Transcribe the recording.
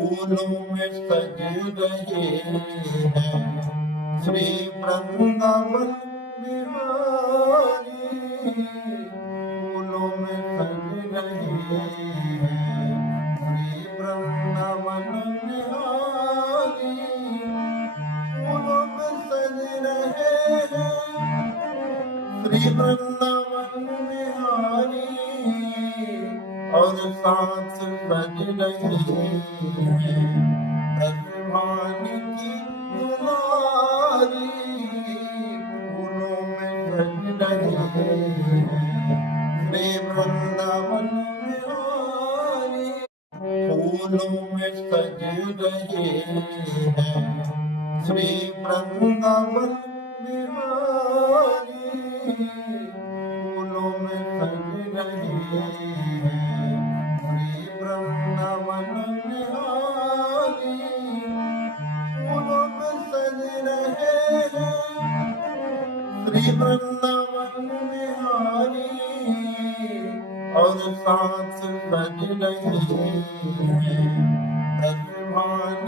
फूलों में सज रहे हैं श्री वृंदावन बिहारी। फूलों में सज रहे हैं श्री वृंदावन बिहारी। फूलों में सज रहे हैं श्री वृंदावन बिहारी और साथ सज रही है ब्रजभान की दुलारी। फूलों में सज रहे हैं श्री वृंदावन बिहारी। फूलों में सज रहे हैं श्री वृंदावन बिहारी। फूलों में सज रहे हैं श्री वृंदावन बिहारी। फूलों में सज रहे हैं श्री वृंदावन बिहारी और साथ सज रही है ब्रजभान